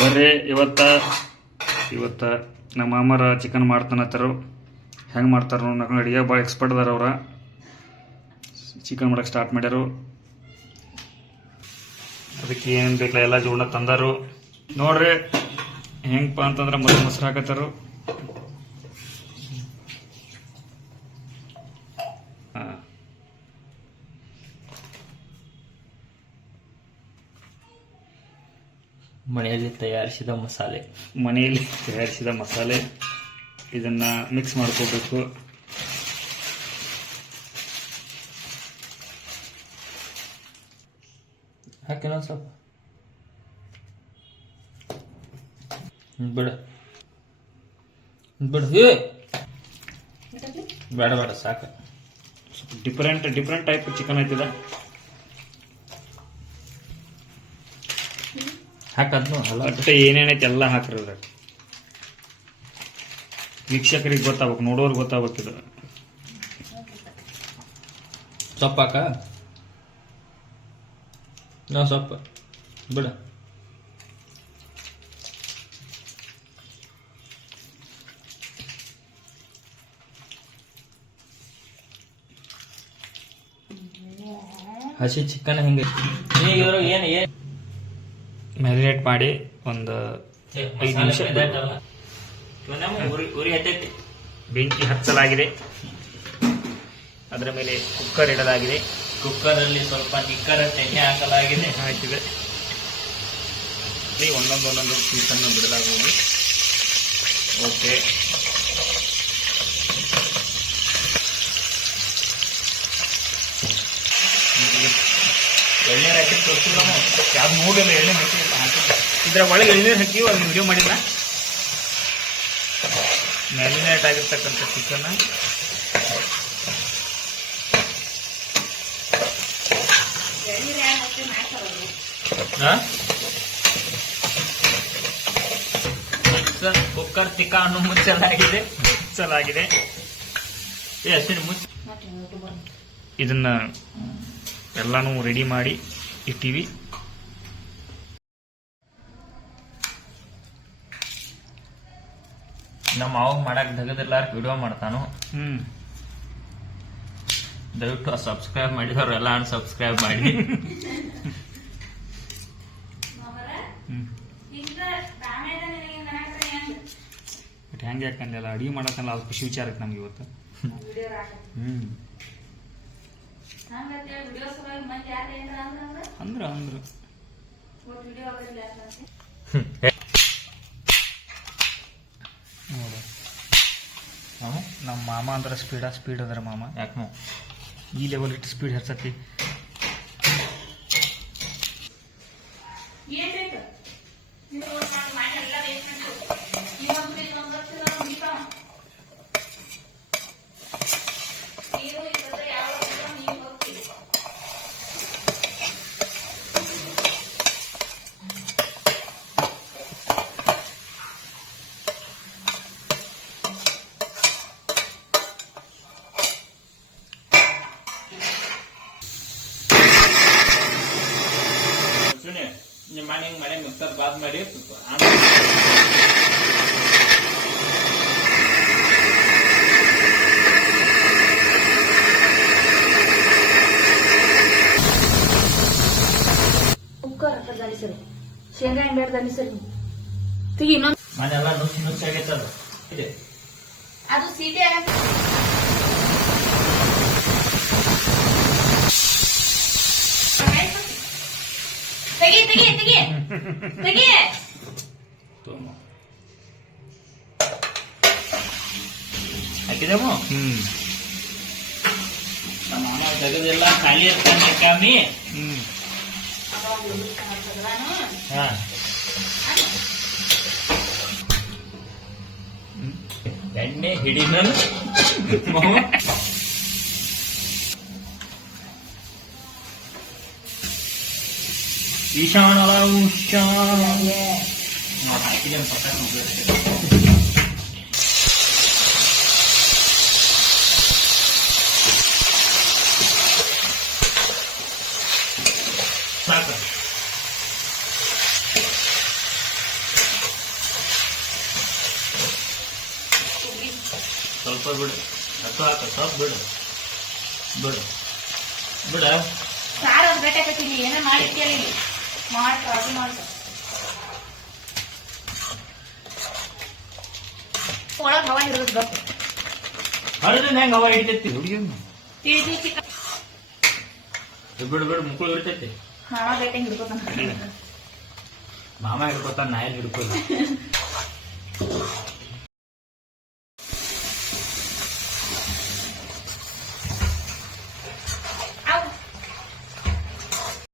ಬರ್ರಿ ಇವತ್ತ ನಮ್ಮ ಮಾಮರ ಚಿಕನ್ ಮಾಡ್ತಾನತ್ತಾರ. ಹೆಂಗೆ ಮಾಡ್ತಾರ ನೋಡಿ, ಅಡುಗೆ ಭಾಳ ಎಕ್ಸ್ಪರ್ಟ್ ಅದಾರ ಅವ್ರ. ಚಿಕನ್ ಮಾಡಕ್ಕೆ ಸ್ಟಾರ್ಟ್ ಮಾಡ್ಯಾರು. ಅದಕ್ಕೆ ಏನು ಬೇಕಲ್ಲ ಎಲ್ಲ ಜೋಡಣ ತಂದಾರು ನೋಡ್ರಿ. ಹೆಂಗಪ್ಪ ಅಂತಂದ್ರೆ ಮೊಸರು ಹಾಕತ್ತಾರು. ಮನೆಯಲ್ಲಿ ತಯಾರಿಸಿದ ಮಸಾಲೆ ಇದನ್ನ ಮಿಕ್ಸ್ ಮಾಡ್ಕೋಬೇಕು. ಹಾಕಿನ ಸ್ವಲ್ಪ ಬಿಡು ಬೇಡ ಸಾಕು. ಡಿಫ್ರೆಂಟ್ ಟೈಪ್ ಚಿಕನ್ ಐತಿದ. ಹಾಕದ್ನು ಅಲ್ಲ ಮತ್ತೆ ಏನೇನೈತಿ ಎಲ್ಲ ಹಾಕಿರೋದ ವೀಕ್ಷಕರಿಗೆ ಗೊತ್ತಾಗ್ಬೇಕು, ನೋಡೋರ್ಗೆ ಗೊತ್ತಾಗ್ಬೇಕು. ಇದು ಸೊಪ್ಪು ಹಾಕ, ನಾವು ಸೊಪ್ಪು ಬಿಡ. ಹಸಿ ಚಿಕನ್ ಹಿಂಗೆ ಏನು ಮ್ಯಾರಿನೇಟ್ ಮಾಡಿ ಒಂದು 5 ನಿಮಿಷ ಉರಿ ಹತ್ತೈತಿ. ಬೆಂಕಿ ಹಚ್ಚಲಾಗಿದೆ. ಅದರ ಮೇಲೆ ಕುಕ್ಕರ್ ಇಡಲಾಗಿದೆ. ಕುಕ್ಕರಲ್ಲಿ ಸ್ವಲ್ಪ ನಿಕ್ಕರ ಎಣ್ಣೆ ಹಾಕಲಾಗಿದೆ. ಆಯ್ತಿದೆ. ಒಂದೊಂದು ಪೀಸನ್ನು ಬಿಡಲಾಗುವುದು. ಓಕೆ, ಎಣ್ಣೆ ಹಾಕಿ ತೋರಿಸಿಲ್ಲ ಯಾವ್ದು ನೋಡಿಲ್ಲ. ಎಣ್ಣೆ ಹಾಕಿಲ್ಲ. ಇದರ ಒಳಗೆ ಎಣ್ಣೆ ಹಾಕಿ ಒಂದು ವಿಡಿಯೋ ಮಾಡಿಲ್ಲ. ಮ್ಯಾರಿನೇಟ್ ಆಗಿರ್ತಕ್ಕಂಥ ಚಿಕನ್ ಕುಕ್ಕರ್ ಚಿಕನ್ ಮುಚ್ಚಲಾಗಿದೆ. ಇದನ್ನ ಎಲ್ಲಾನು ರೆಡಿ ಮಾಡಿ ಇಟ್ಟಿವಿ. ನಮ್ಮ ಮಾವ ಮಾಡಕ್ ದಗದಿಲ್ಲ, ವಿಡಿಯೋ ಮಾಡ್ತಾನು. ದಯವಿಟ್ಟು ಸಬ್ಸ್ಕ್ರೈಬ್ ಮಾಡಿದವ್ರು ಎಲ್ಲ ಅನ್ಸಬ್ಸ್ಕ್ರೈಬ್ ಮಾಡಿ. ಬಟ್ ಹೆಂಗೆ ಯಾಕಂದೆಲ್ಲ ಅಡಿಗೆ ಮಾಡತ್ತಲ್ಲ, ಅದು ಖುಷಿ ವಿಚಾರ ಐತೆ ನಮ್ಗೆ ಇವತ್ತು. ಅಂದ್ರ ನಮ್ಮ ಮಾಮ ಅಂದ್ರೆ ಸ್ಪೀಡ್ ಅದ್ರ ಮಾಮ. ಯಾಕೆ ಈ ಲೆವೆಲ್ ಇಟ್ಟು ಸ್ಪೀಡ್ ಹಚ್ಚತಿ. ನಿಮ್ಮ ಮನೆ ಮಿಕ್ಸರ್ ಬಾದ್ ಮಾಡಿ ಸರಿ ಶೇಂಗಾ ಹಿಂಡಿ ಸರಿ ತೆಗಿ. ಮನೆಲ್ಲ ನುಚ್ಚ ಆಗೈತದ. ಅದು ಸೀಟೆ ತೆಗಿ. ಹಾಕಿದೆವು. ನಮ್ಮ ಅಮ್ಮ ತೆಗೆದಿಲ್ಲ, ಖಾಲಿ ಇರ್ತಾನೆ ಕಮ್ಮಿ. ಎಣ್ಣೆ ಹಿಡಿನಲ್ ಈಶಾನ ಸಾಕು. ಬಿಡು ಹತ್ತು ಹಾಕ ಸ್ವಲ್ಪ ಬಿಡು ಬಿಡು ಬಿಡ ಸಾರು ಅದು ಬೇಕಾಕತ್ತೀನಿ ಏನೋ ಮಾಡಿರ್ತೀಯಲ್ಲ ಇಲ್ಲಿ ಮಾಡ್ಕ ಅದು ಮಾಡ್ಕ ಒಳಗೆ ಹವಾ ಹಿಡಿದು ಗಪ್ಪ ಹರಿದ್ರೆ ಹೆಂಗೆ ಹವಾ ಹಿಡಿತೈತಿ ಹುಡುಗಿ ತಿಳಿದು ಚಿಕ್ಕ ಬಿಡು ಬಿಡು ಮುಕ್ಕಳು ಹಿಡಿತೈತಿ ಹವಾ ಬೇಕಂಗೆ ಹಿಡ್ಕೋತಾನ ಮಾಮ ಹಿಡ್ಕೊತಾನ ನಾ ಎಲ್ಲಿ ಹಿಡ್ಕೋಲ್ಲ